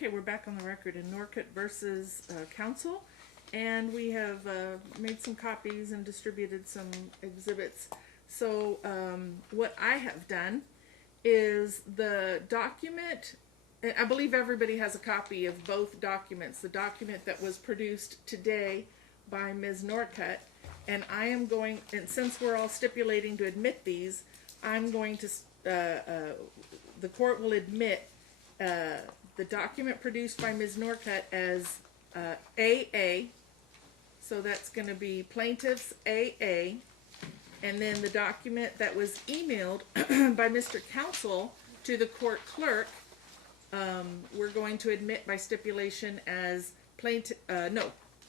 Okay, we're back on the record in Norcutt versus Council, and we have made some copies and distributed some exhibits. So what I have done is the document, and I believe everybody has a copy of both documents. The document that was produced today by Ms. Norcutt, and I am going, and since we're all stipulating to admit these, I'm going to, the court will admit the document produced by Ms. Norcutt as AA, so that's going to be plaintiff's AA, and then the document that was emailed by Mr. Counsel to the court clerk, we're going to admit by stipulation as plaintiff,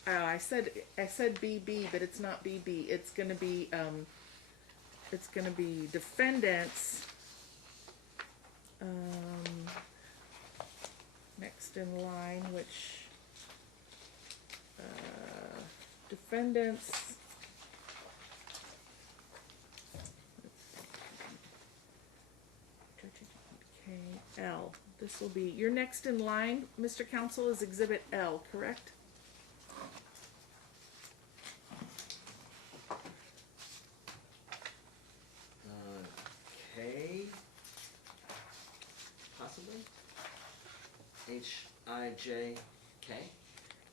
I said BB, but it's not BB, it's going to be defendants, next in line, which defendants, L. This will be your next in line, Mr. Counsel, is Exhibit L, correct? K, possibly. HIJK.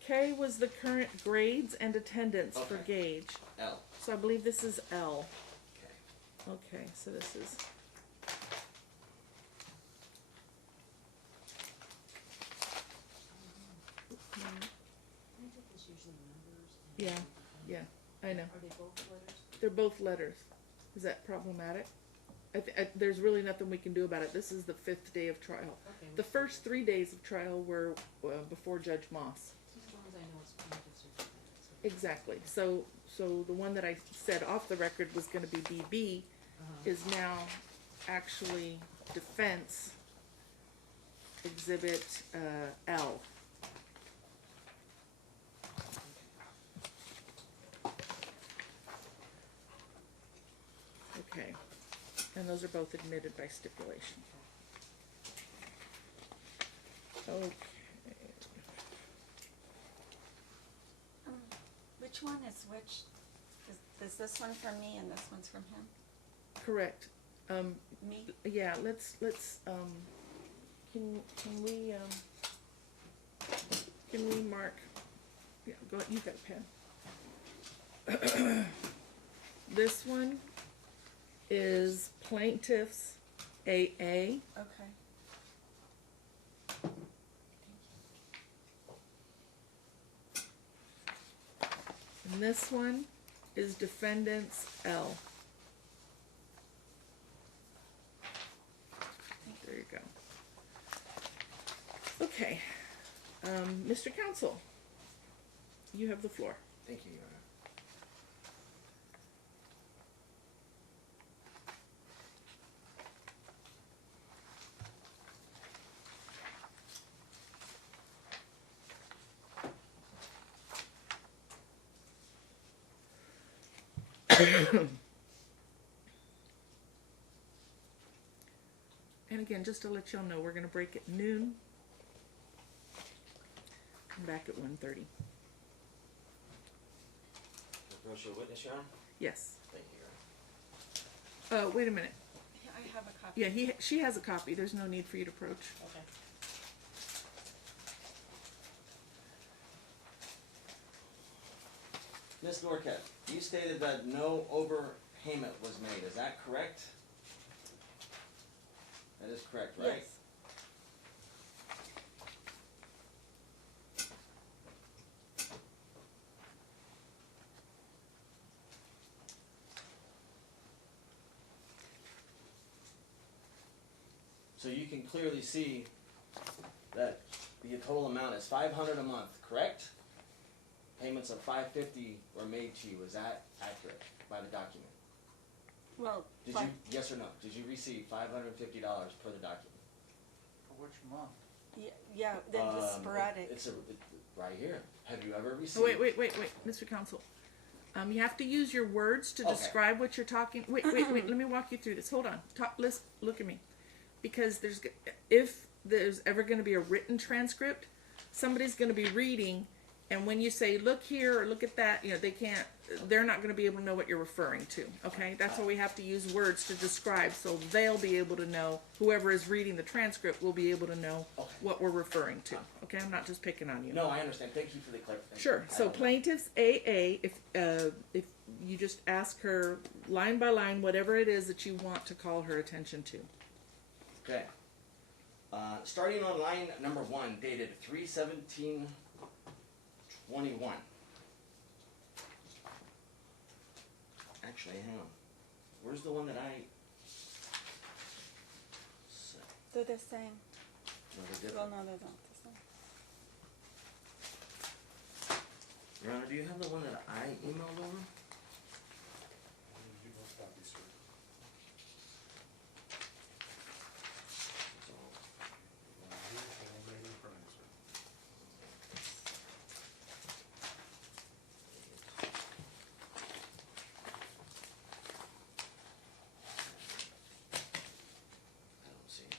K was the current grades and attendance for Okay. Gage. L. So I believe this is L. Okay. Okay, so this is. Yeah, yeah, I know. Are they both letters? They're both letters. Is that problematic? There's really nothing we can do about it. This is the 5th day of trial. Okay. The first 3 days of trial were before Judge Moss. As long as I know it's plaintiff's or defendant's. Exactly. So the one that I said off the record was going to be BB is now actually defense exhibit L. Okay. And those are both admitted by stipulation. Okay. Which one is which? Is this one from me and this one's from him? Correct. Me? Yeah, let's can we mark, yeah, go, you got a pen. This one is plaintiff's AA. Okay. And this one is defendant's L. There you go. Okay. Mr. Counsel, you have the floor. Thank you, Your Honor. And again, just to let y'all know, we're going to break at noon. Come back at 1:30. Approach your witness, Your Honor. Yes. Thank you, Your Honor. Wait a minute. Yeah, I have a copy. Yeah, she has a copy. There's no need for you to approach. Okay. Ms. Norcutt, you stated that no overpayment was made. Is that correct? That is correct, right? Yes. So you can clearly see that the total amount is $500 a month, correct? Payments of $550 were made to you. Is that accurate by the document? Well, Did you, yes or no? Did you receive $550 per the document? For which month? yeah, then the sporadic. It's right here. Have you ever received? Wait, Mr. Counsel. You have to use your words to Okay. describe what you're talking. Wait. Let me walk you through this. Hold on. Look at me, because if there's ever going to be a written transcript, somebody's going to be reading, and when you say look here or look at that, you know, they're not going to be able to know what you're referring to. Okay, that's why we have to use words to describe, so they'll be able to know. Whoever is reading the transcript will be able to know Okay. what we're referring to. Okay, I'm not just picking on you. No, I understand. Thank you for the clarification. Sure. I So don't know. plaintiff's AA, if you just ask her line by line whatever it is that you want to call her attention to. Okay. Starting on line number 1, dated 3/17/21. Actually, hang on. Where's the one that I said? They're the same. No, they're Well, different. no, they're not the same. Your Honor, do you have the one that I emailed over? You both copies, sir. So, One here, and one right in front of you, sir. I don't see it.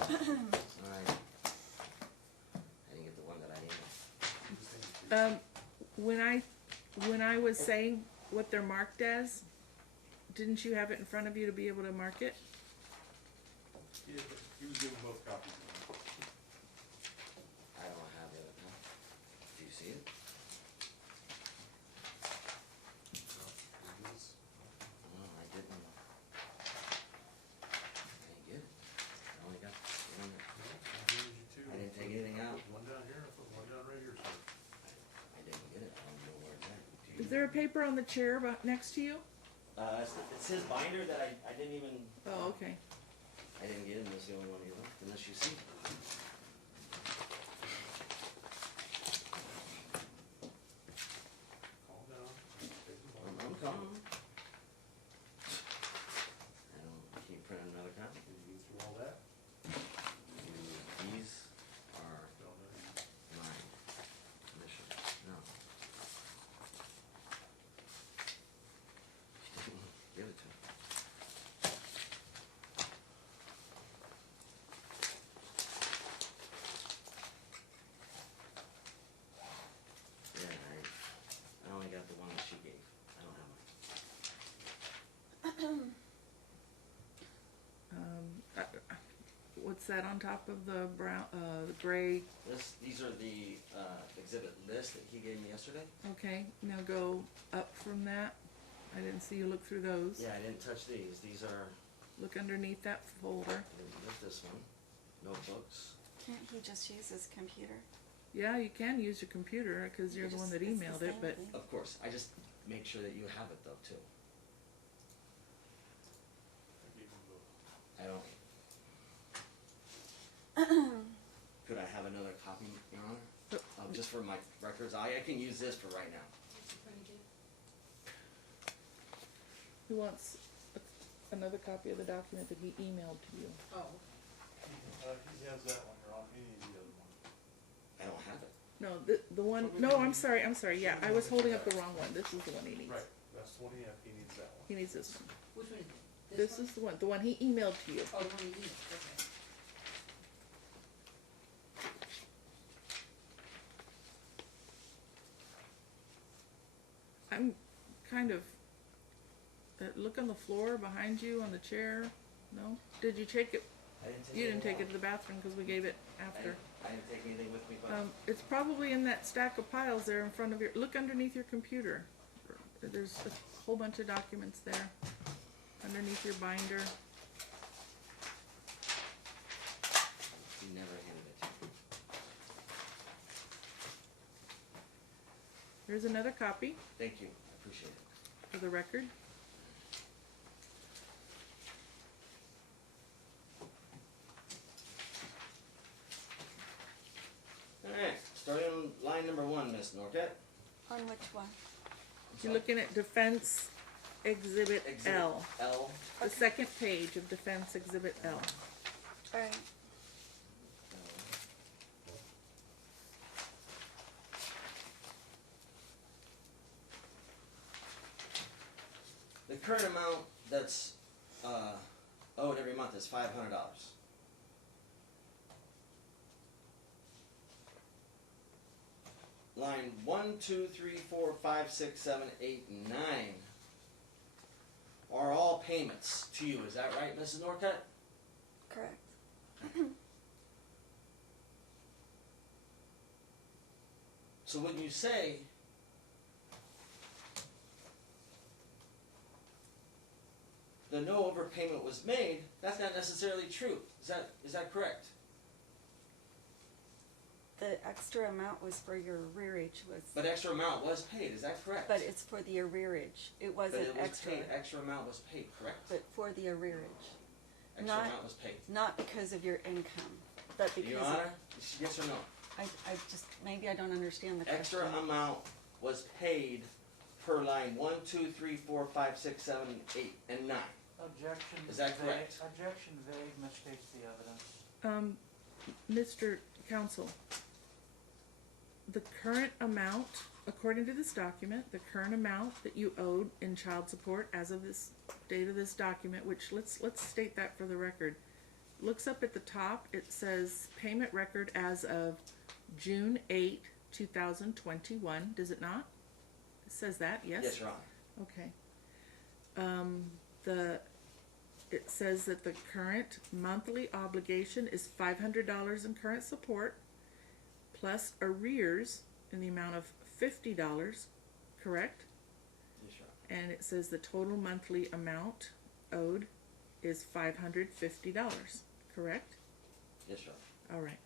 Alright. I didn't get the one that I emailed. Just think it When I was saying what they're marked as, didn't you have it in front of you to be able to mark it? Yeah, but he was giving both copies. I don't have it. No. Do you see it? No, I didn't. I didn't get it. I only got the one that I didn't take anything out. One down here, I put one down right here, sir. I didn't get it. I don't know where it's at. Do Is you- there a paper on the chair next to you? It's his binder that I didn't even, Oh, okay. I didn't get him. That's the only one you left, unless you see it. Calm down. Take the ball. I'm calm. I don't keep printing another copy. Did you go through all that? These are Don't know. mine. Commission. No. She didn't give it to me. Yeah, I only got the one that she gave. I don't have one. What's that on top of the brown, the gray? These are the exhibit list that he gave me yesterday. Okay, now go up from that. I didn't see you look through those. Yeah, I didn't touch these. These are, Look underneath that folder. I didn't lift this one. Notebooks. Can't he just use his computer? Yeah, you can use your computer because you're the one that It's the emailed it, same but thing. Of course, I just make sure that you have it though too. I gave them both. I don't. Could I have another copy, Your Honor? Just for my records. I can use this for right now. What's he trying to do? who wants another copy of the document that he emailed to you? Oh, He has that one, Ron, he needs the other one. I don't have it. No, the one, no, I'm sorry, yeah, I was holding up the wrong one. This is the one he needs. Right, that's the one he has, he needs that one. He needs this one. which one is it? This one? is the one he emailed to you. Oh, the one you need, okay. I'm kind of, look on the floor behind you on the chair. No? Did you take it? I didn't take You didn't take it out. to the bathroom because we gave it after. I didn't take anything with me, but It's probably in that stack of piles there in front of your, look underneath your computer. There's a whole bunch of documents there, underneath your binder. he never handed it to me. Here's another copy Thank you. I appreciate it. for the record. Alright, starting on line number 1, Miss Norcutt. On which one? You're looking at Defense Exhibit Exhibit L, L. the second page of Defense Exhibit L. Alright, The current amount that's owed every month is $500. Line 1, 2, 3, 4, 5, 6, 7, 8, 9 are all payments to you. Is that right, Mrs. Norcutt? Correct. So when you say the no overpayment was made, that's not necessarily true. Is that correct? The extra amount was for your arrearage But extra amount was paid. Is that correct? but it's for the arrearage. It But wasn't it was extra, paid. Extra amount was paid. Correct. but for the arrearage. Extra not- amount was paid. Not because of your income, but because Your of, Honor, yes or no? I just, maybe I don't understand the question. Extra amount was paid per line 1, 2, 3, 4, 5, 6, 7, 8, and 9. Objection. Is that vague. correct? Objection vague, misstates the evidence. Mr. Counsel, the current amount, according to this document, the current amount that you owed in child support as of this date of this document, which let's state that for the record, looks up at the top, it says payment record as of June 8, 2021, does it not? It says that, yes? Yes, Your Honor. Okay. It says that the current monthly obligation is $500 in current support, plus arrears in the amount of $50, correct? Yes, Your Honor. And it says the total monthly amount owed is $550, correct? Yes, Your Honor. All right.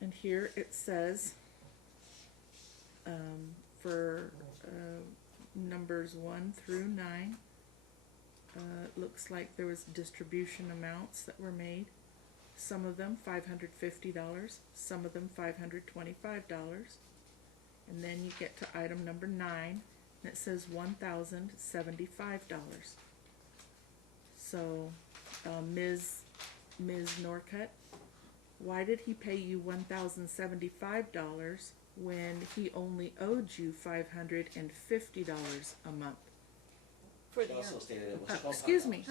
And here it says for numbers 1 through 9, looks like there was distribution amounts that were made. Some of them $550, some of them $525, and then you get to item number 9, and it says $1,075. So, Ms. Norcutt, why did he pay you $1,075 when he only owed you $550 a month? For She the, also stated it was $1,200. Excuse me.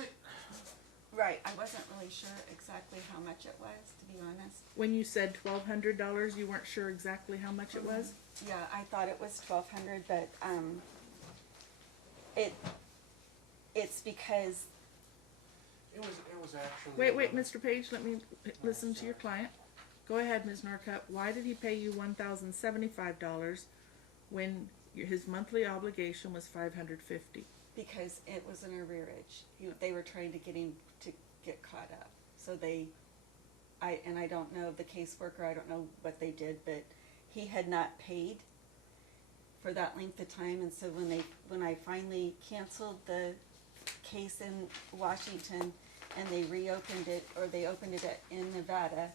right, I wasn't really sure exactly how much it was, to be honest. When you said $1,200, you weren't sure exactly how much it was? Yeah, I thought it was 1,200, but, it's because, It was actually. Wait, Mr. Page, let me listen to your client. Go ahead, Ms. Norcutt. Why did he pay you $1,075 when his monthly obligation was $550? because it was an arrearage. They were trying to get him to get caught up. So I don't know the caseworker, I don't know what they did, but he had not paid for that length of time, and so when I finally canceled the case in Washington and they reopened it, or they opened it in Nevada,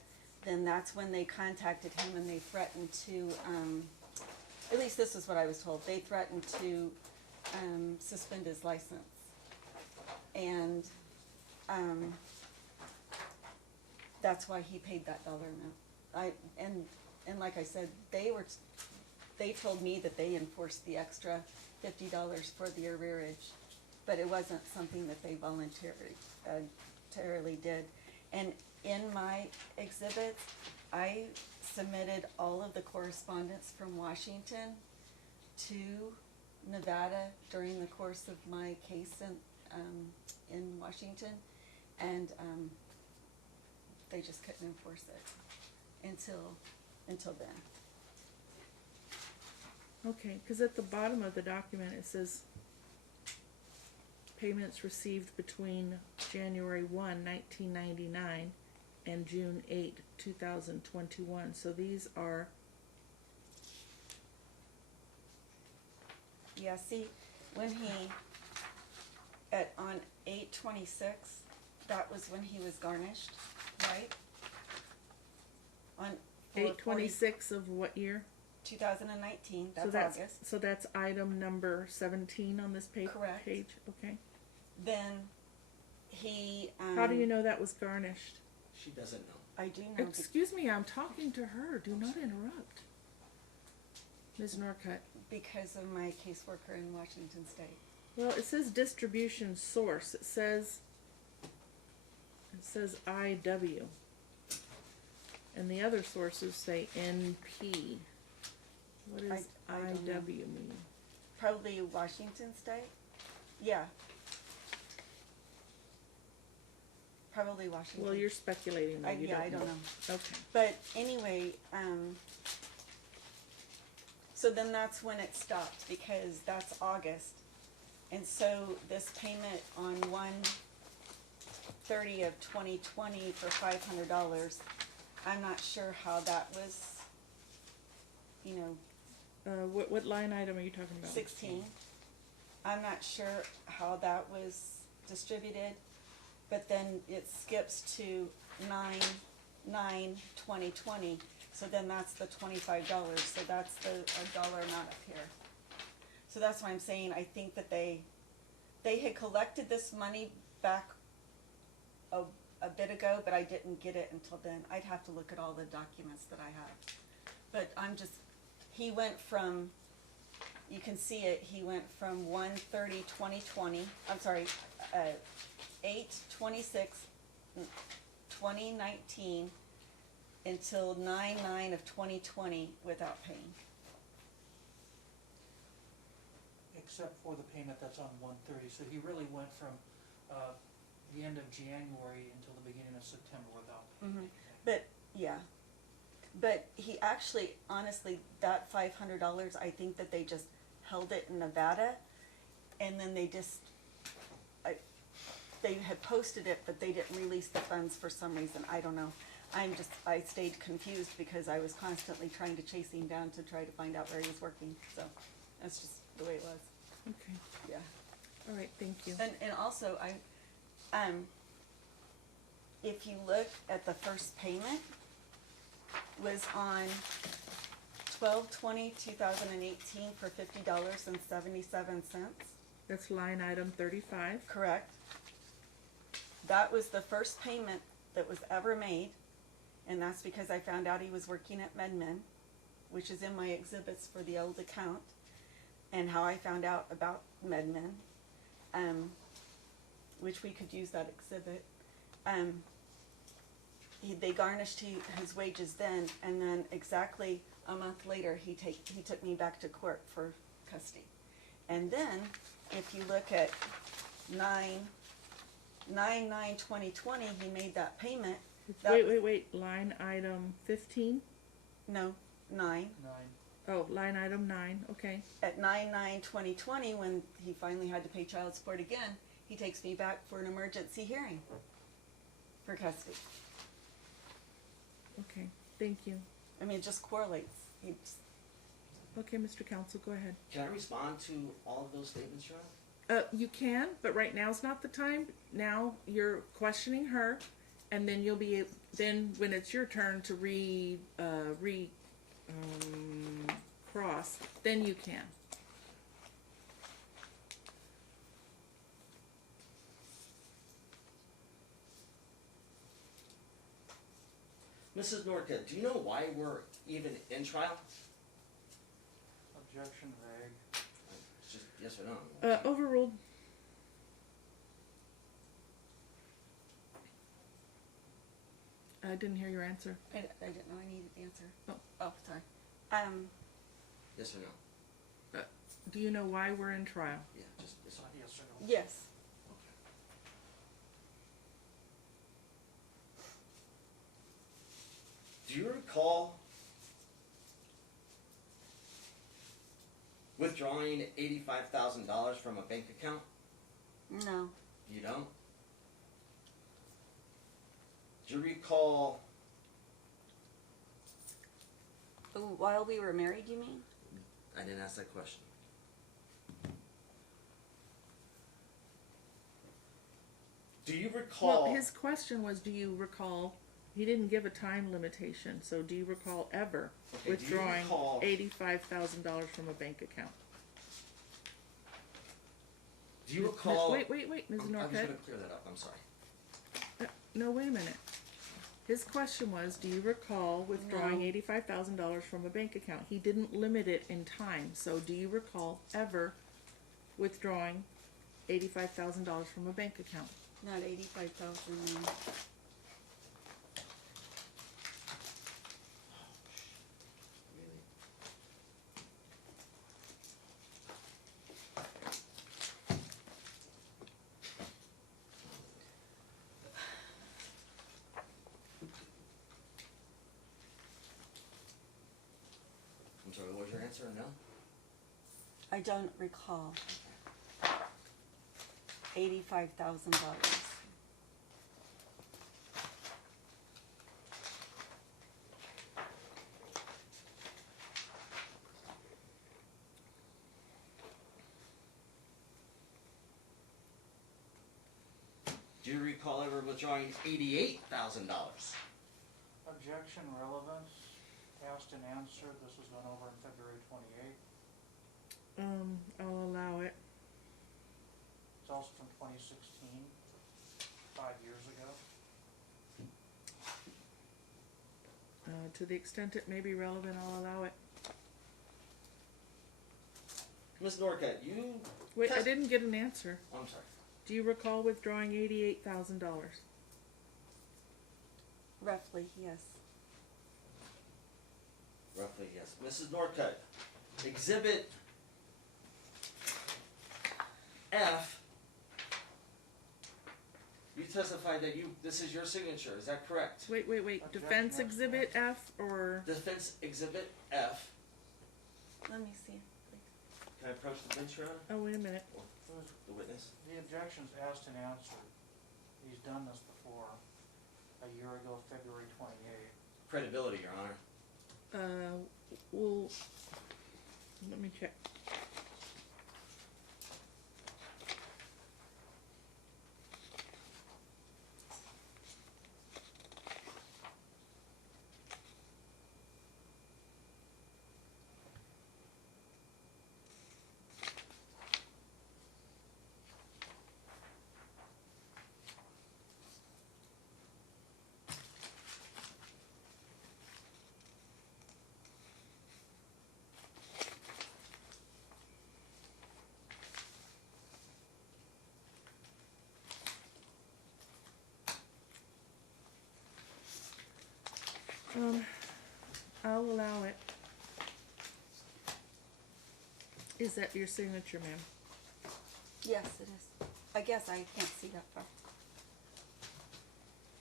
then that's when they contacted him and they threatened to, at least this is what I was told, they threatened to suspend his license. And that's why he paid that dollar amount. And like I said, they told me that they enforced the extra $50 for the arrearage, but it wasn't something that they voluntarily did. And in my exhibits, I submitted all of the correspondence from Washington to Nevada during the course of my case in Washington, and they just couldn't enforce it until then. Okay, because at the bottom of the document it says payments received between January 1, 1999 and June 8, 2021. So these are, Yeah, see, when on 8/26, that was when he was garnished, right? On 8/26 of what year? 2019, So that's August. So that's item number 17 on this page. Correct. Okay. Then he, How do you know that was garnished? She doesn't know. I do know, Excuse me, I'm talking to her. Do not interrupt. Ms. Norcutt. because of my caseworker in Washington State. Well, it says distribution source. It says says IW. And the other sources say NP. What does I don't know. IW mean? Probably Washington State? Yeah. Probably Washington. Well, you're speculating though, you don't know. I don't know. Okay. But anyway, so then that's when it stopped, because that's August. And so this payment on 1/30 of 2020 for $500, I'm not sure how that was, you know, What line item are you talking about? 16. I'm not sure how that was distributed, but then it skips to 9/9/2020. So then that's the $25. So that's the dollar amount up here. So that's why I'm saying I think that they had collected this money back a bit ago, but I didn't get it until then. I'd have to look at all the documents that I have. But he went from, you can see it, he went from 1/30/2020, I'm sorry, 8/26/2019 until 9/9 of 2020 without paying. Except for the payment that's on 1/30, so he really went from, the end of January until the beginning of September without paying. But, yeah. But he actually, honestly, that $500, I think that they just held it in Nevada, and then they had posted it, but they didn't release the funds for some reason, I don't know. I stayed confused because I was constantly trying to chase him down to try to find out where he was working, so that's just the way it was, Okay. yeah. All right, thank you. And also, if you look at the first payment, was on 12/20/2018 for $50.77, That's line item 35. correct? That was the first payment that was ever made, and that's because I found out he was working at MedMen, which is in my exhibits for the old account, and how I found out about MedMen, which we could use that exhibit. They garnished his wages then, and then exactly a month later, he took me back to court for custody. And then, if you look at 9/9/2020, he made that payment. Wait, line item 15? No, 9. 9. Oh, line item 9, okay. At 9/9/2020, when he finally had to pay child support again, he takes me back for an emergency hearing for custody. Okay, thank you. I mean, it just correlates. Okay, Mr. Counsel, go ahead. Can I respond to all of those statements, Your Honor? You can, but right now's not the time. Now you're questioning her, and then you'll be, then when it's your turn to cross, then you can. Mrs. Norcutt, do you know why we're even in trial? Objection, vague. It's just yes or no. Overruled. I didn't hear your answer. I didn't know I needed the answer. Oh. Sorry. Yes or no? Do you know why we're in trial? Yeah, just yes or no. Yes or no? Yes. Do you recall withdrawing $85,000 from a bank account? No. You don't? Do you recall? While we were married, you mean? I didn't ask that question. Do you recall? Well, his question was, do you recall? He didn't give a time limitation, so do you recall ever Okay, withdrawing do you recall, $85,000 from a bank account? Do you recall? Wait, Ms. I'm just Norcutt. going to clear that up. I'm sorry. No, wait a minute. His question was, do you recall withdrawing No. $85,000 from a bank account? He didn't limit it in time, so do you recall ever withdrawing $85,000 from a bank account? Not 85,000. answer no? I don't recall. $85,000. Do you recall ever withdrawing $88,000? Objection relevance, asked and answered, this was gone over on February 28th. I'll allow it. It's also from 2016, 5 years ago. To the extent it may be relevant, I'll allow it. Ms. Norcutt, you... Wait, I didn't get an answer. I'm sorry. Do you recall withdrawing $88,000? Roughly, yes. Roughly, yes. Mrs. Norcutt, Exhibit F, you testified that this is your signature, is that correct? Wait. Objection, Defense that's Exhibit fine. F or? Defense Exhibit F. Let me see, please. Can I approach the bench, Your Honor? Oh, wait a minute. Or the witness? The objection's asked and answered. He's done this before, a year ago, February 28th. Credibility, Your Honor. Well, let me check. I'll allow it. Is that your signature, ma'am? Yes, it is. I guess I can't see that far.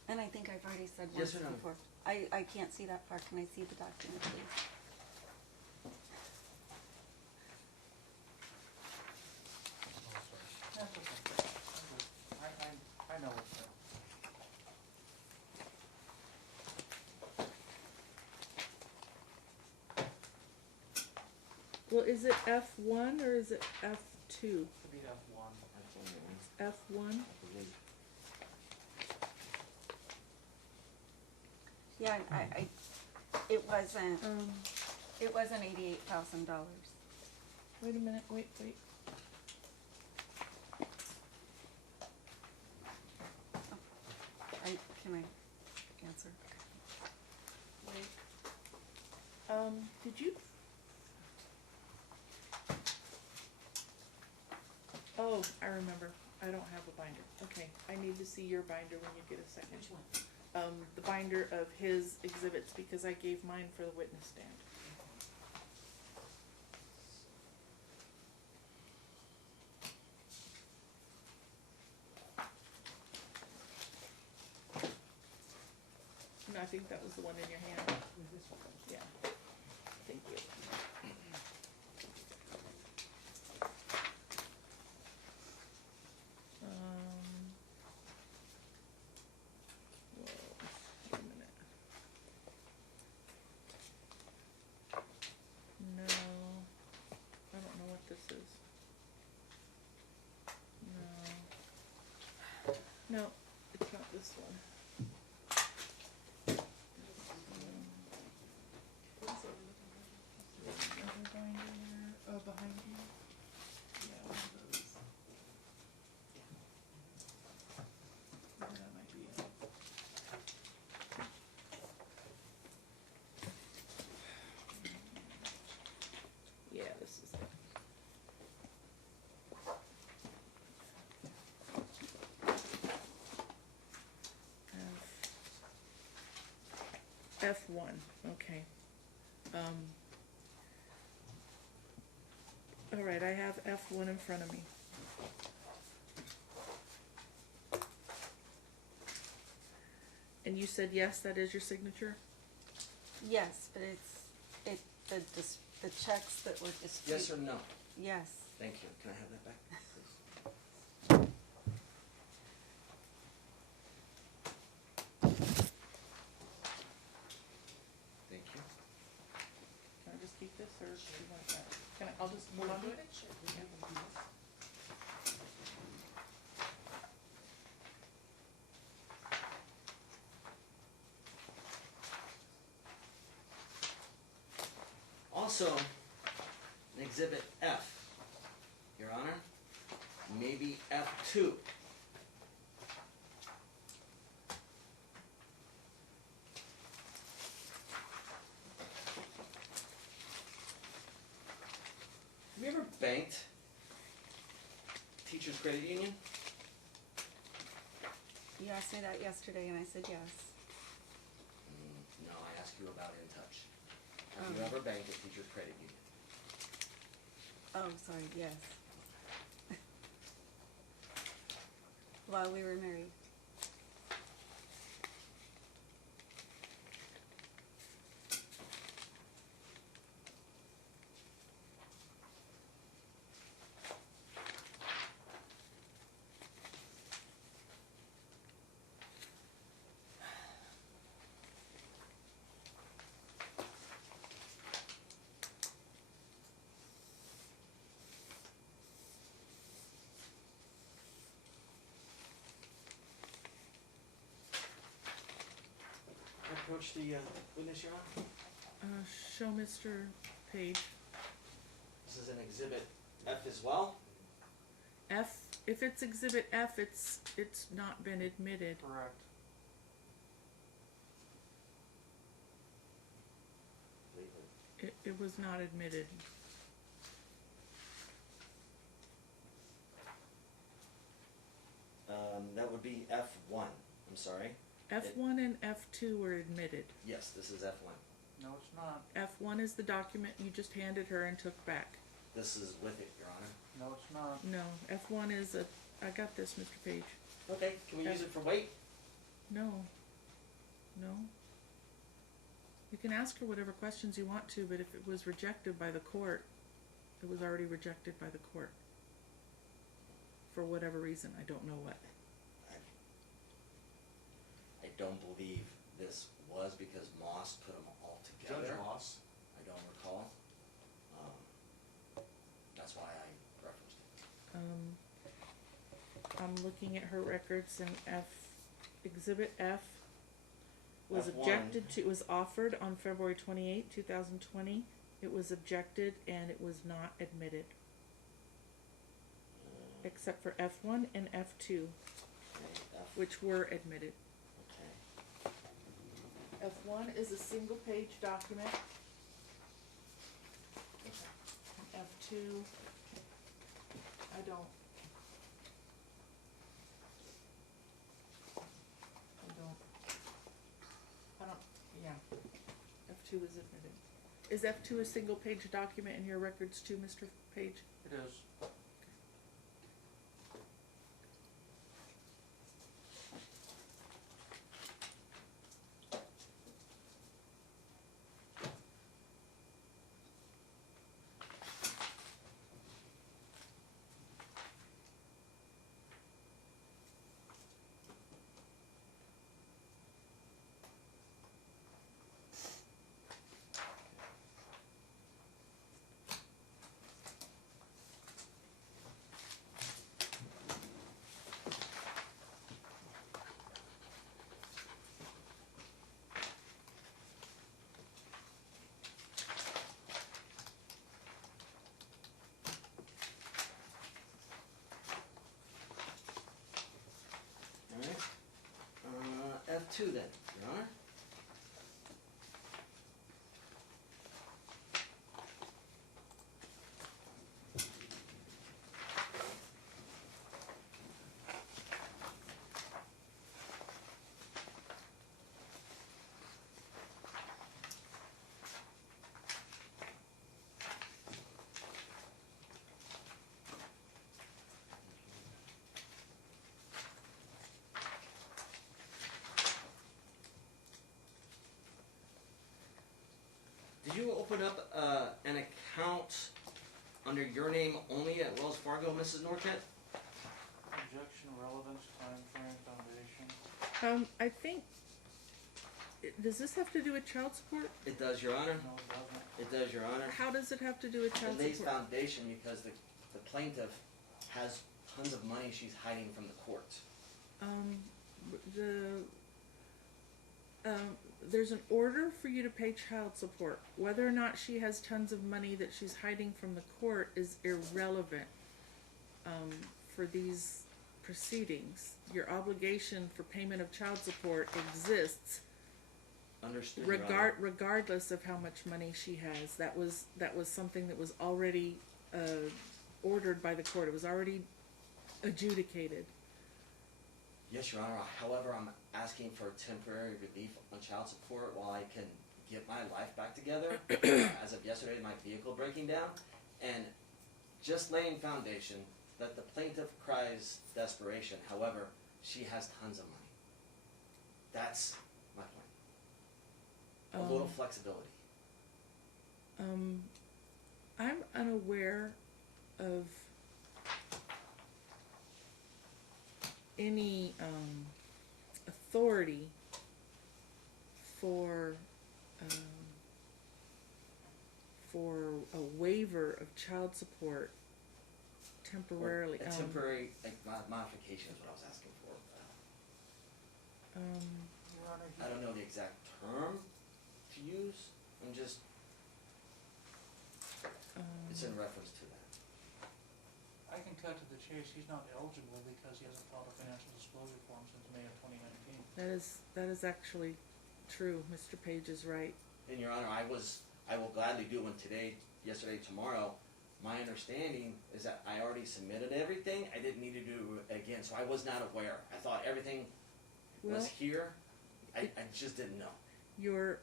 And I think I've already said Yes once or no? before. I can't see that far. Can I see the document, please? That's okay. I know what's there. Well, is it F1 or is it F2? Could be F1. F1? Yeah, it wasn't $88,000. Wait a minute, wait. Can I answer? Wait. Did you? Oh, I remember. I don't have a binder. Okay, I need to see your binder when you get a second. Which one? The binder of his exhibits because I gave mine for the witness stand. No, I think that was the one in your hand. Yeah. Thank you. Whoa, wait a minute. No, I don't know what this is. No, it's not this one. Another binder, behind you. Yeah, one of those. Yeah, that might be it. Yeah, this is it. F1, okay. All right, I have F1 in front of me. And you said yes, that is your signature? Yes, but the checks that were disputed. Yes or no? Yes. Thank you. Can I have that back, please? Thank you. Can I just keep this, or do you want that? Can I, I'll just move on to it? Sure, we have them on this. Also, in Exhibit F, Your Honor, maybe F2. Have you ever banked Teachers Credit Union? You asked me that yesterday and I said yes. No, I asked you about In Touch. Have you ever banked at Teachers Credit Union? Oh, sorry, yes. While we were married. Approach the witness, Your Honor. Show Mr. Page. This is an Exhibit F as well. F, if it's Exhibit F, it's not been admitted. Correct. It was not admitted. That would be F1. I'm sorry. F1 and F2 were admitted. Yes, this is F1. No, it's not. F1 is the document you just handed her and took back. This is with it, Your Honor. No, it's not. No, F1 is a, I got this, Mr. Page. Okay, can we use it for weight? No. No. You can ask her whatever questions you want to, but if it was rejected by the court, it was already rejected by the court. For whatever reason, I don't know what. I don't believe this was because Moss put them all together. Judge Moss. I don't recall. That's why I referenced it. I'm looking at her records and Exhibit F was F1. objected to, it was offered on February 28, 2020. It was objected and it was not admitted. Except for F1 and F2, Okay, which were admitted. okay. F1 is a single page document. Okay. And F2, I don't, yeah. F2 is admitted. Is F2 a single page document in your records too, Mr. Page? It is. Alright. F2 then, Your Honor. you open up, an account under your name only at Wells Fargo, Mrs. Norcutt? Objection, relevance, timeframe, foundation. I think, does this have to do with child support? It does, Your Honor. No, it doesn't. It does, Your Honor. How does it have to do with It child lays support? foundation because the plaintiff has tons of money she's hiding from the court. There's an order for you to pay child support. Whether or not she has tons of money that she's hiding from the court is irrelevant, for these proceedings. Your obligation for payment of child support exists Understood, Your Honor. regardless of how much money she has. That was something that was already, ordered by the court. It was already adjudicated. Yes, Your Honor. However, I'm asking for temporary relief on child support while I can get my life back together. As of yesterday, my vehicle breaking down, and just laying foundation that the plaintiff cries desperation. However, she has tons of money. That's my point. A little flexibility. I'm unaware of any authority for a waiver of child support temporarily. A temporary modification is what I was asking for. Your Honor, I don't know the exact term to use. I'm just, it's in reference to that. I can cut to the chase. He's not eligible because he hasn't filed a financial disclosure form since May of 2019. That is actually true. Mr. Page is right. And Your Honor, I will gladly do one today, yesterday, tomorrow. My understanding is that I already submitted everything. I didn't need to do it again, so I was not aware. I thought everything was Well, here. I just didn't know. Your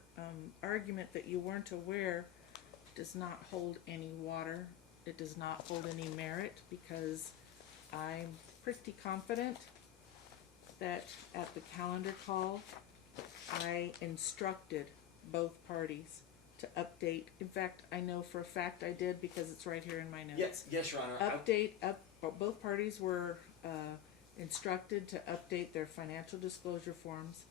argument that you weren't aware does not hold any water. It does not hold any merit, because I'm pretty confident that at the calendar call, I instructed both parties to update. In fact, I know for a fact I did, because it's right here in my notes. Yes, Your Honor. Both parties were instructed to update their financial disclosure forms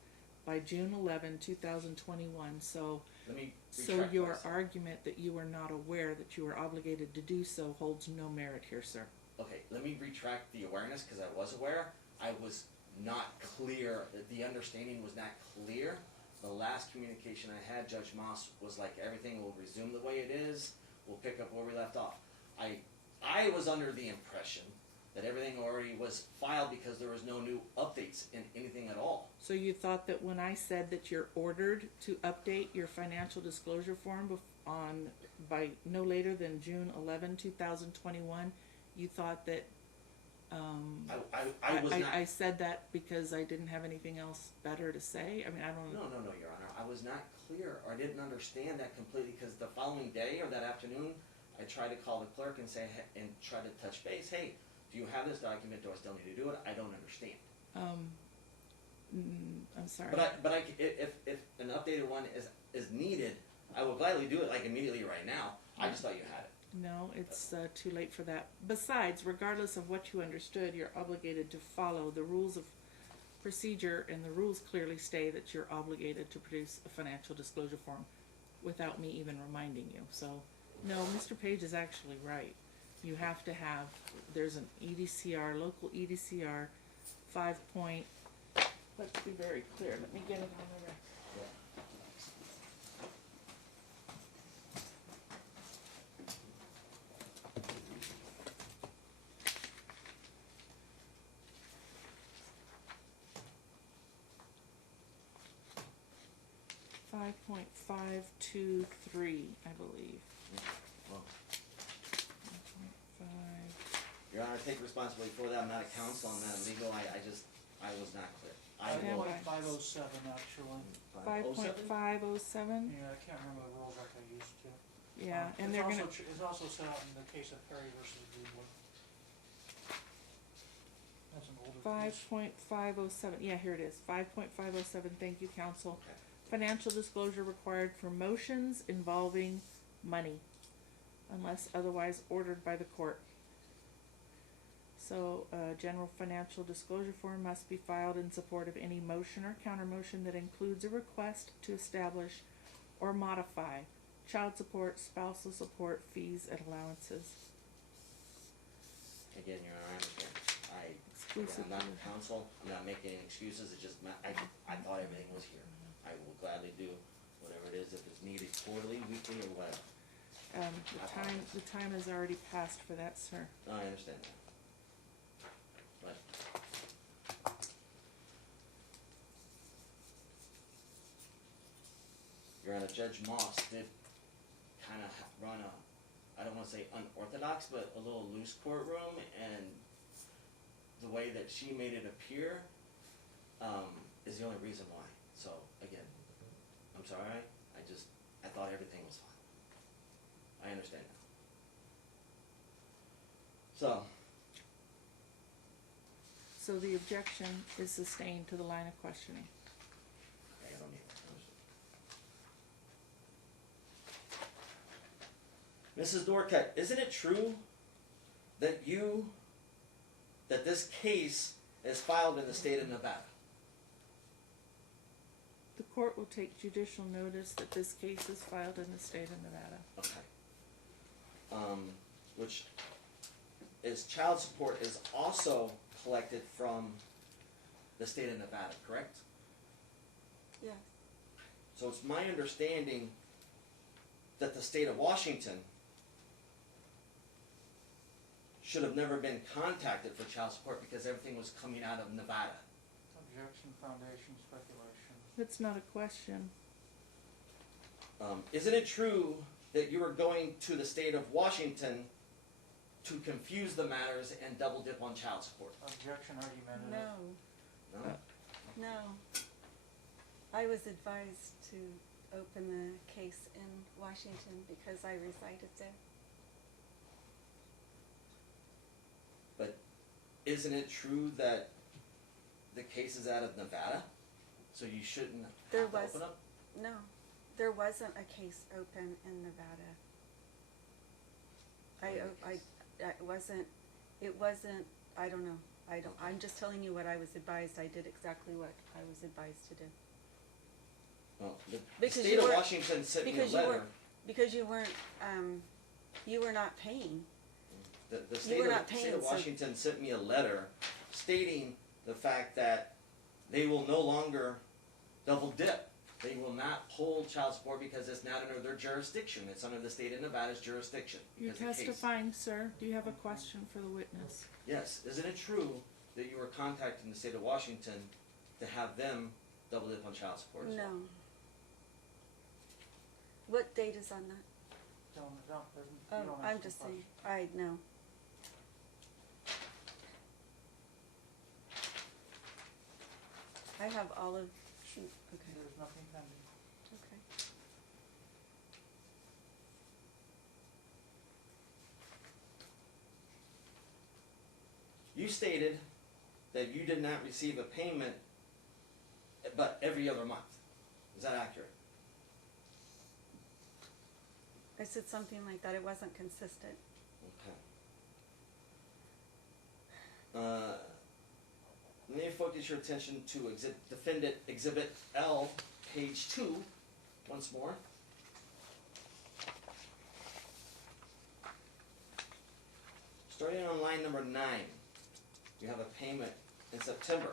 by June 11, 2021. So Let me So retract your myself. argument that you were not aware that you were obligated to do so holds no merit here, sir. Okay, let me retract the awareness, because I was aware. I was not clear, the understanding was not clear. The last communication I had, Judge Moss was like, everything will resume the way it is, we'll pick up where we left off. I was under the impression that everything already was filed because there was no new updates in anything at all. So you thought that when I said that you're ordered to update your financial disclosure form by no later than June 11, 2021, you thought that I was not. I said that because I didn't have anything else better to say? I mean, I don't know. No, Your Honor. I was not clear, or I didn't understand that completely, because the following day or that afternoon, I tried to call the clerk and say, and try to touch base. Hey, do you have this document? Do I still need to do it? I don't understand. I'm sorry. But if an updated one is needed, I will gladly do it like immediately right now. I just thought you had it. No, it's too late for that. Besides, regardless of what you understood, you're obligated to follow the rules of procedure, and the rules clearly state that you're obligated to produce a financial disclosure form without me even reminding you. So, no, Mr. Page is actually right. You have to have, there's an EDCR, local EDCR 5 point, let's be very clear, let me get it on the record. 5.523, I believe. Well, 5.5. Your Honor, I take responsibility for that. I'm not a counsel. I'm not legal. I was not clear. I Okay, will. well, 507 actually. 507? 5.507. Yeah, I can't remember the rules like I used to. Yeah, and they're gonna. It's also set out in the case of Perry versus Greenwood. That's an older case. 5.507. Yeah, here it is. 5.507. Thank you, counsel. financial disclosure required for motions involving money, unless otherwise ordered by the court. So, general financial disclosure form must be filed in support of any motion or counter motion that includes a request to establish or modify child support, spousal support, fees, and allowances. Again, Your Honor, I understand. Exclusive. I'm not counsel, I'm not making any excuses, it's just, I thought everything was here. I will gladly do whatever it is, if it's needed quarterly, weekly, or whatever. The time has already passed for that, sir. No, I understand that. But Your Honor, Judge Moss did kind of run a, I don't want to say unorthodox, but a little loose courtroom, and the way that she made it appear is the only reason why. So, again, I'm sorry, I thought everything was fine. I understand now. So the objection is sustained to the line of questioning. I don't need it. Mrs. Norcutt, isn't it true that this case is filed in the state of Nevada? The court will take judicial notice that this case is filed in the state of Nevada. Okay. Which is child support is also collected from the state of Nevada, correct? Yes. So it's my understanding that the state of Washington should have never been contacted for child support because everything was coming out of Nevada. Objection, foundation, speculation. That's not a question. Isn't it true that you were going to the state of Washington to confuse the matters and double dip on child support? Objection, argumentative. No, No? no. I was advised to open the case in Washington because I resided there. But isn't it true that the case is out of Nevada? So you shouldn't have There to was- open up? No, there wasn't a case open in Nevada. It wasn't, I don't know. I'm just telling you what I was advised. I did exactly what I was advised to do. Well, the Because state you of weren't- Washington sent me a because you letter. weren't- Because you weren't, you were not paying. The You state were of, not state paying, of so- Washington sent me a letter stating the fact that they will no longer double dip. They will not hold child support because it's not under their jurisdiction. It's under the state of Nevada's jurisdiction. You're because the case- testifying, sir. Do you have a question for the witness? Yes. Isn't it true that you were contacting the state of Washington to have them double dip on child support as well? No. What date is on that? You Oh, don't I'm answer just the saying, question. I know. I have all of, okay, There's nothing pending. okay. You stated that you did not receive a payment, but every other month. Is that accurate? I said something like that, it wasn't consistent. Okay. Let me focus your attention to Defendant Exhibit L, page 2, once more. Starting on line number 9, you have a payment in September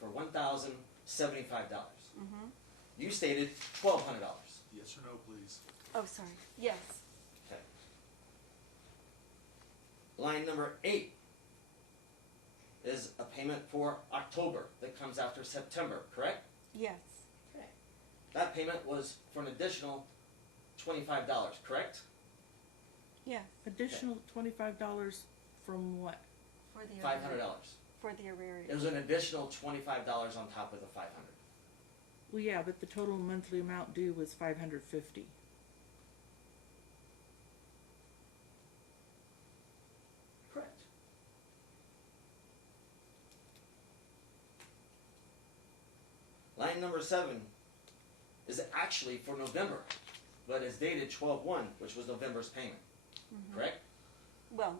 for $1,075. Mm-hmm. You stated $1,200. Yes or no, please? Oh, sorry, yes, Okay. Line number 8 is a payment for October that comes after September, correct? yes, That payment was for an additional $25, correct? yes, Additional $25 from what? for the $500. For the arrearage. It was an additional $25 on top of the $500. Well, yeah, but the total monthly amount due was $550. Correct. Line number 7 is actually for November, but it's dated 12/1, which was November's payment. Correct? Well,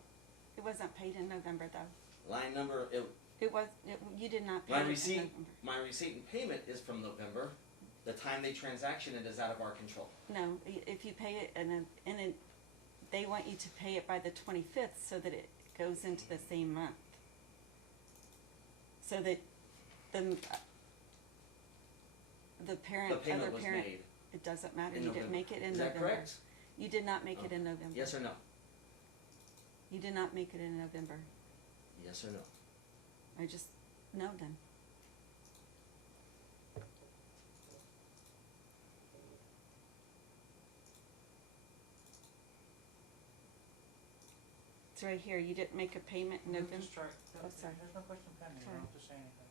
it wasn't paid in November though. Line number, You did not pay my it in receipt, November. my receipt and payment is from November. The time they transaction it is out of our control. No, if you pay it they want you to pay it by the 25th so that it goes into the same month. So that the parent, The payment other was parent, made it doesn't matter. in You November. didn't make it in Is that November. correct? You did not make it Oh. in November. Yes or no? You did not make it in November. Yes or no? I just know then. It's right here. You didn't make a payment in Move November. to strike. Oh, sorry. There's no question pending, you Sorry. don't have to say anything.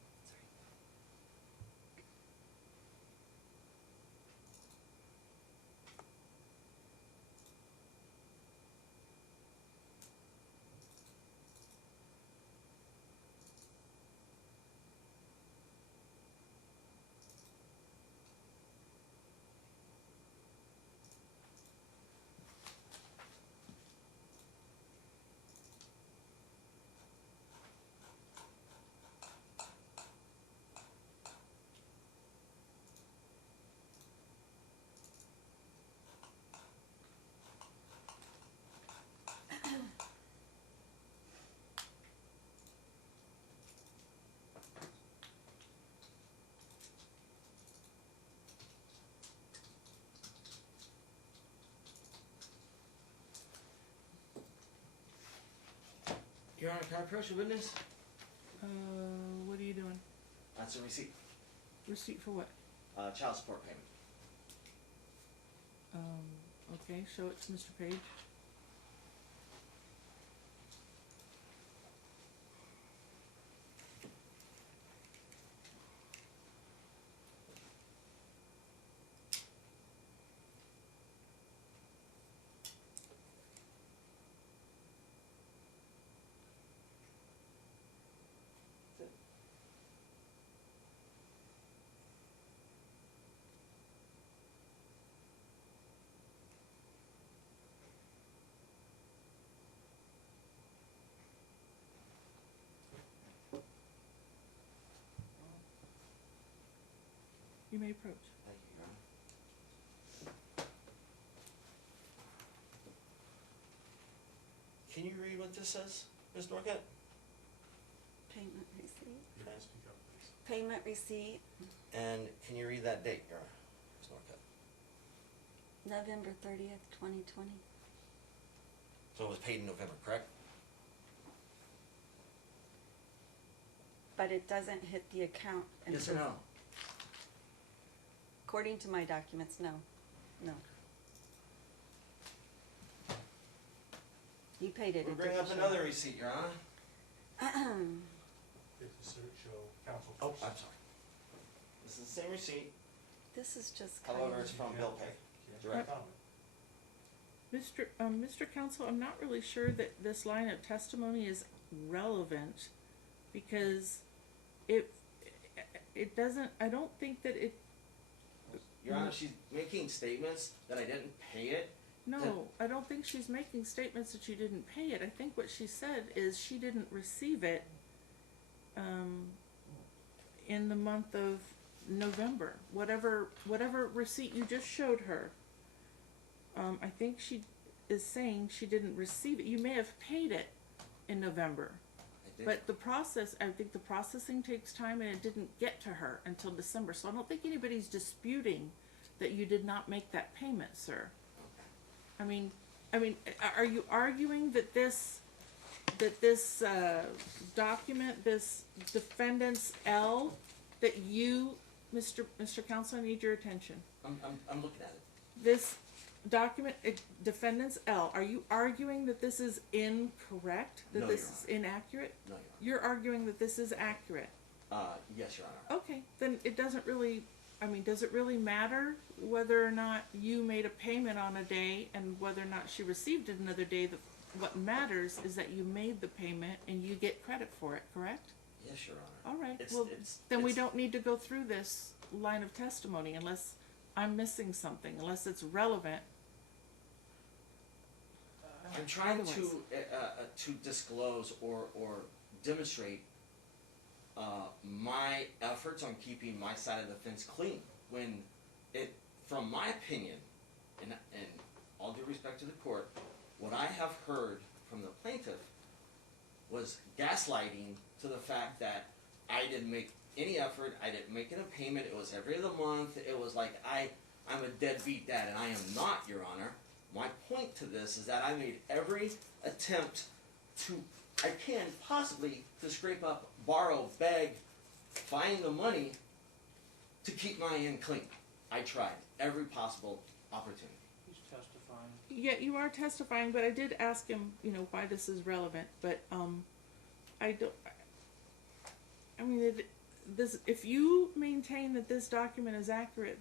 Your Honor, can I approach the witness? What are you doing? That's a receipt. Receipt for what? Child support payment. Okay, show it to Mr. Page. You may approach. Thank you, Your Honor. Can you read what this says, Ms. Norcutt? Payment receipt. You can speak up, please. Payment receipt, And can you read that date, Your Honor, Ms. Norcutt? November 30th, 2020. So it was paid in November, correct? But it doesn't hit the account until. Yes or no? According to my documents, no. No. You paid it. We'll it bring didn't up show. another receipt, Your Honor. If the search show counsel. Oh, first. I'm sorry. This is the same receipt, This is just kind however, of. it's from You bill can't- pay. can't Direct. comment. Mr. Counsel, I'm not really sure that this line of testimony is relevant because it doesn't, I don't think that it, Your Honor, she's making statements that I didn't pay it. no, I don't think she's making statements that you didn't pay it. I think what she said is she didn't receive it, in the month of November. Whatever receipt you just showed her, I think she is saying she didn't receive it. You may have paid it in November. I did. But the process, I think the processing takes time and it didn't get to her until December. So I don't think anybody's disputing that you did not make that payment, sir. I mean, are you arguing that this document, this defendant's L, that you, Mr. Counsel, I need your attention. I'm looking at it. This document, defendant's L, are you arguing that this is incorrect? That No, this Your is inaccurate? No, Your You're arguing that this is accurate. Honor. Yes, Your Honor. Okay, then it doesn't really, does it really matter whether or not you made a payment on a day and whether or not she received it another day? What matters is that you made the payment and you get credit for it, correct? Yes, Your Honor. All right, It's- well, it's- then we it's- don't need to go through this line of testimony unless I'm missing something, unless it's relevant. I'm trying Otherwise. to disclose or demonstrate my efforts on keeping my side of the fence clean. When it, from my opinion, and all due respect to the court, what I have heard from the plaintiff was gaslighting to the fact that I didn't make any effort, I didn't make it a payment, it was every other month, it was like I'm a deadbeat dad, and I am not, Your Honor. My point to this is that I made every attempt I can possibly to scrape up, borrow, beg, find the money to keep my end clean. I tried every possible opportunity. He's testifying. Yeah, you are testifying, but I did ask him, why this is relevant. But I don't. I mean, if you maintain that this document is accurate,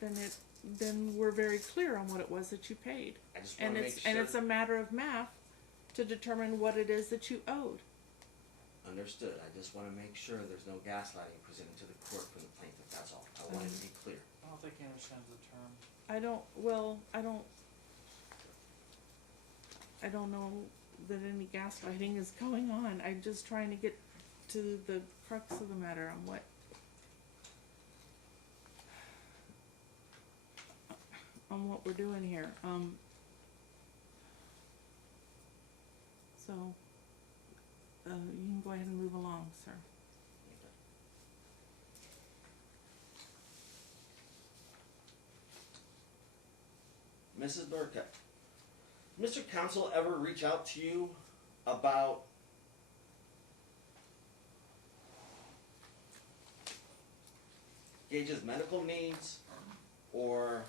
then we're very clear on what it was that you paid, I just want to make sure. and it's a matter of math to determine what it is that you owed. Understood. I just want to make sure there's no gaslighting presented to the court from the plaintiff. That's all. I wanted to be clear. I don't think he understands the term. I don't know that any gaslighting is going on. I'm just trying to get to the crux of the matter on what we're doing here. So you can go ahead and move along, sir. Mrs. Norcutt, Mr. Counsel ever reach out to you about Gage's medical needs or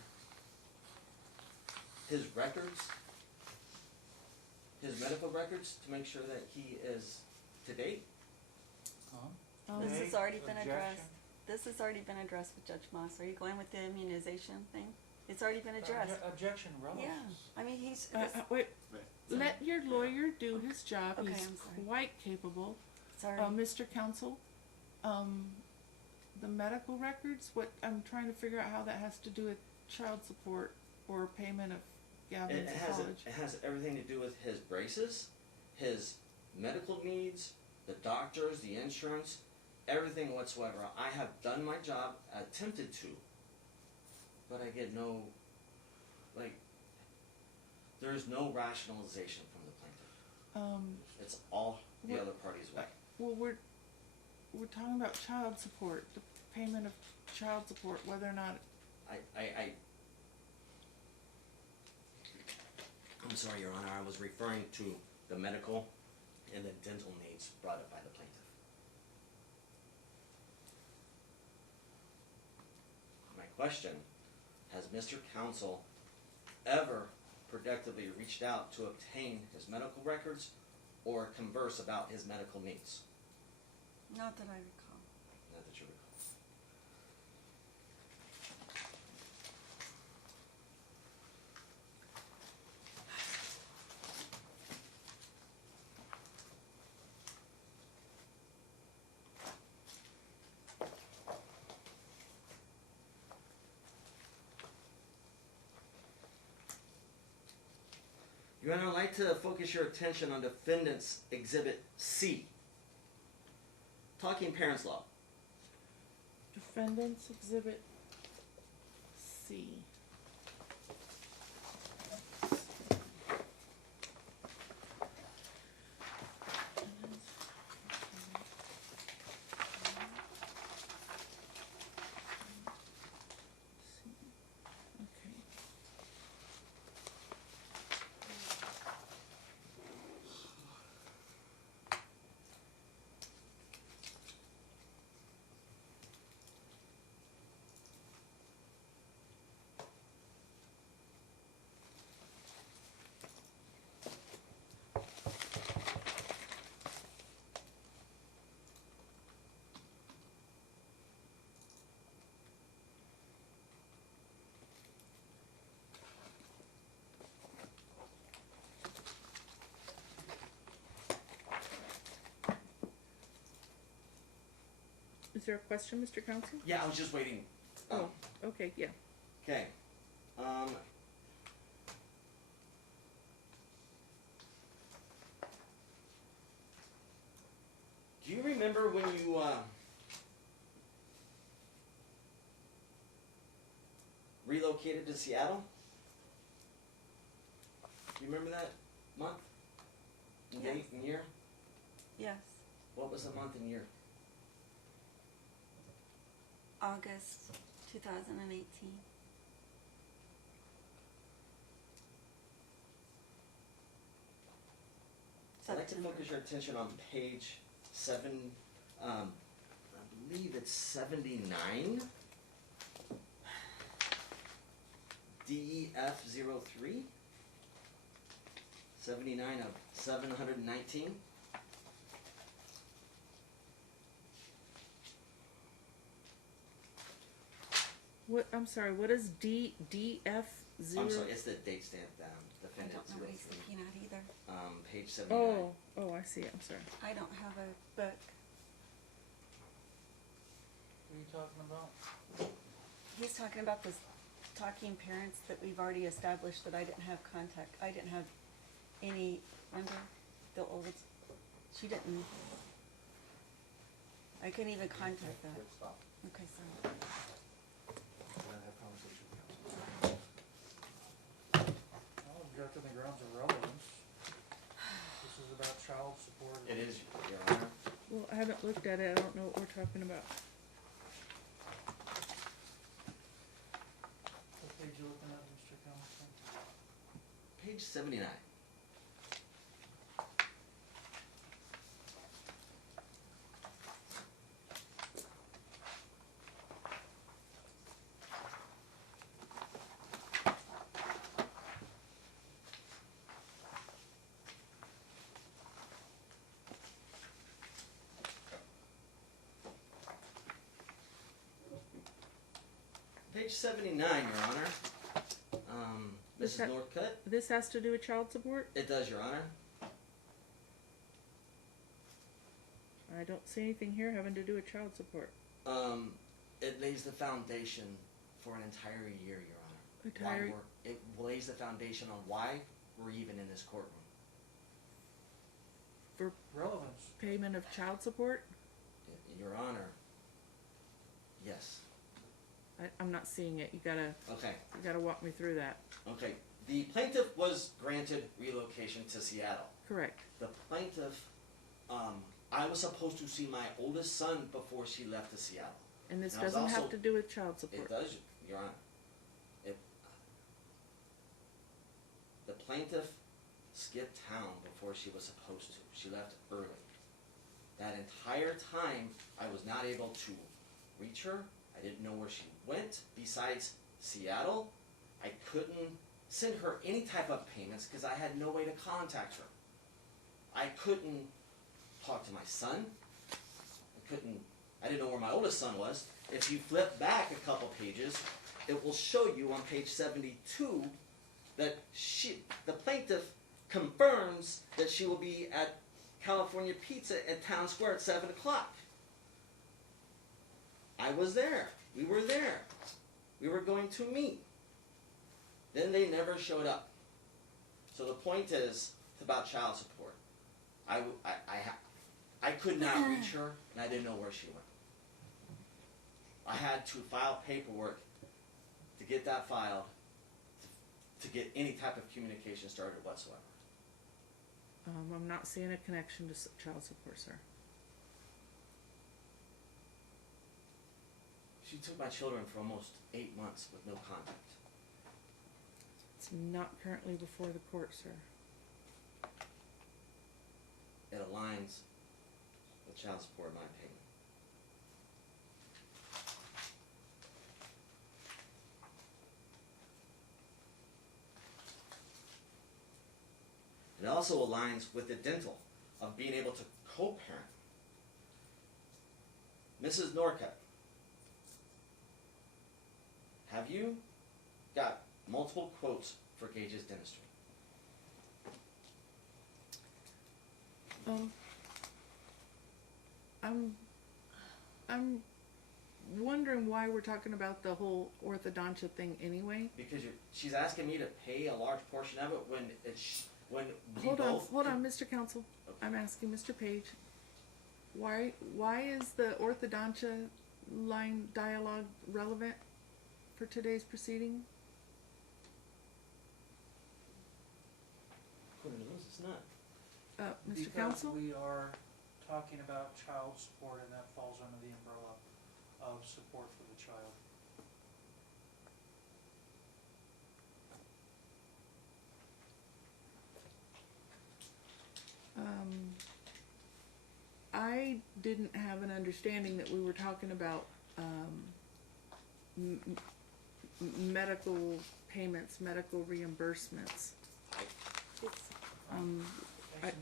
his records, his medical records, to make sure that he is to date? This Okay. has already been Objection. addressed. This has already been addressed with Judge Moss. Are you going with the immunization thing? It's already been addressed. Objection, Yeah, relevance. I mean, he's, Wait. Let your lawyer do his job. Okay, He's I'm sorry. quite capable. sorry. Mr. Counsel, the medical records, I'm trying to figure out how that has to do with child support or payment of Gavin It to has college. it has everything to do with his braces, his medical needs, the doctors, the insurance, everything whatsoever. I have done my job, attempted to, but I get no, there is no rationalization from the plaintiff. It's all the What- other party's way. Well, we're talking about child support, the payment of child support, whether or not I'm sorry, Your Honor, I was referring to the medical and the dental needs brought up by the plaintiff. My question, has Mr. Counsel ever productively reached out to obtain his medical records or converse about his medical needs? Not that I recall. Not that you recall. Your Honor, I'd like to focus your attention on Defendant's Exhibit C. Talking Parents Law. Defendants Exhibit C. Okay. Is there a question, Mr. Counsel? Yeah, I was just waiting Oh, okay, yeah. Okay. Do you remember when you relocated to Seattle? Do you remember that month? And Yes. date and year? Yes, What was the month and year? August 2018. I'd like to September. focus your attention on page 7, I believe it's 79. DEF03. 79 of 719. What, I'm sorry, what is DF0? I'm sorry, it's the date stamp I defendant don't know what he's 03. looking at either. Page 79. Oh, I see it, I'm sorry. I don't have a book. What are you talking about? He's talking about this talking parents that we've already established that I didn't have contact. I didn't have any, remember the oldest, she didn't, I couldn't even contact that. Stop. Okay, sorry. We're gonna have conversation with council. Well, objective in the grounds of relevance. This is about child support. It is, Your Honor. Well, I haven't looked at it, I don't know what we're talking about. What page you looking at, Mr. Councilman? Page 79. Page 79, Your Honor. Is Mrs. that- Norcutt. This has to do with child support? It does, Your Honor. I don't see anything here having to do with child support. It lays the foundation for an entire year, Your Honor. Entire- It lays the foundation on why we're even in this courtroom. For Relevance. payment of child support? Your Honor. Yes. I'm not seeing it, you gotta walk me through that. Okay. The plaintiff was granted relocation to Seattle. Correct. The plaintiff, I was supposed to see my oldest son before she left to Seattle. And this And I was doesn't have also- to do with child It support? does, Your Honor. The plaintiff skipped town before she was supposed to. She left early. That entire time, I was not able to reach her. I didn't know where she went besides Seattle. I couldn't send her any type of payments because I had no way to contact her. I couldn't talk to my son. I didn't know where my oldest son was. If you flip back a couple pages, it will show you on page 72 that the plaintiff confirms that she will be at California Pizza at Town Square at 7 o'clock. I was there. We were there. We were going to meet. Then they never showed up. So the point is, it's about child support. I could not reach her, and I didn't know where she went. I had to file paperwork to get that filed, to get any type of communication started whatsoever. I'm not seeing a connection to child support, sir. She took my children for almost 8 months with no contact. It's not currently before the court, sir. It aligns with child support, in my opinion. It also aligns with the dental of being able to co-parent. Mrs. Norcutt, have you got multiple quotes for Gage's dentistry? I'm wondering why we're talking about the whole orthodontia thing anyway. Because she's asking me to pay a large portion of it when when we Hold both. on, Mr. Counsel. I'm asking Mr. Page. Why is the orthodontia line dialogue relevant for today's proceeding? According to this, it's not. Mr. Counsel? Because we are talking about child support, and that falls under the umbrella of support for the child. I didn't have an understanding that we were talking about medical payments, medical reimbursements.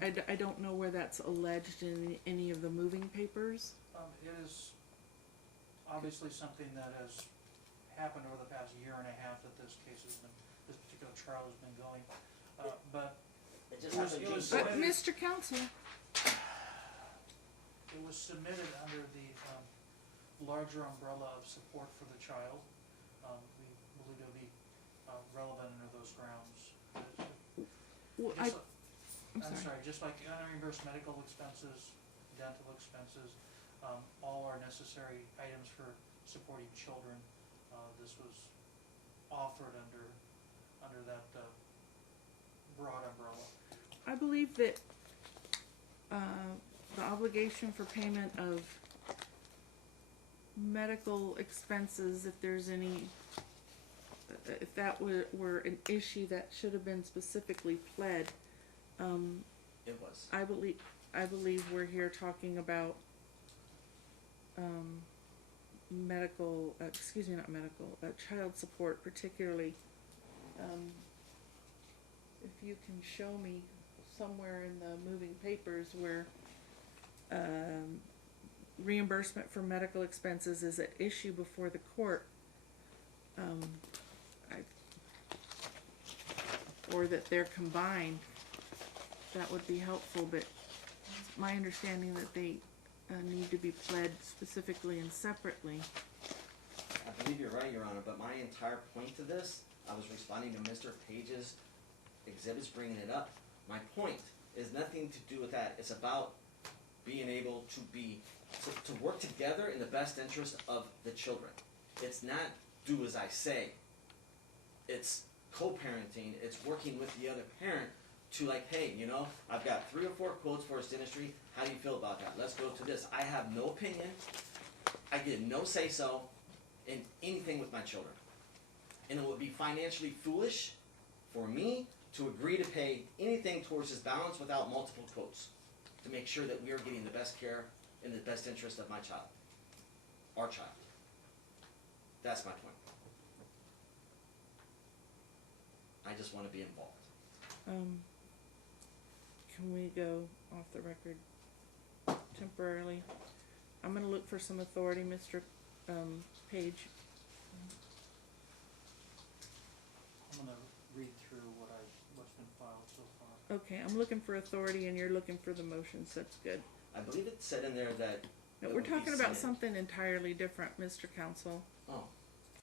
I don't know where that's alleged in any of the moving papers. It is obviously something that has happened over the past year and a half that this particular trial has been going, but It just It was- happened it was- June But 4th. Mr. Counsel, it was submitted under the larger umbrella of support for the child. We believe it will be relevant under those grounds. well, Just like- I'm I'm sorry. sorry, just like unreimbursed medical expenses, dental expenses, all are necessary items for supporting children. This was offered under that broad umbrella. I believe that the obligation for payment of medical expenses, if there's any, if that were an issue that should have been specifically pled, It was. I believe we're here talking about medical, not medical, child support particularly. If you can show me somewhere in the moving papers where reimbursement for medical expenses is at issue before the court, or that they're combined, that would be helpful, but it's my understanding that they need to be pled specifically and separately. I believe you're right, Your Honor, but my entire point to this, I was responding to Mr. Page's exhibits, bringing it up. My point is nothing to do with that. It's about being able to work together in the best interest of the children. It's not do as I say. It's co-parenting. It's working with the other parent to like, hey, you know, I've got 3 or 4 quotes for his dentistry. How do you feel about that? Let's go to this. I have no opinion. I get no say-so in anything with my children. And it would be financially foolish for me to agree to pay anything towards his balance without multiple quotes to make sure that we are getting the best care in the best interest of my child, our child. That's my point. I just want to be involved. Can we go off the record temporarily? I'm gonna look for some authority, Mr. Page. I'm gonna read through what's been filed so far. Okay, I'm looking for authority and you're looking for the motions, that's good. I believe it said in there that No, it we're would be talking about Senate. something entirely different, Mr. Counsel. Oh,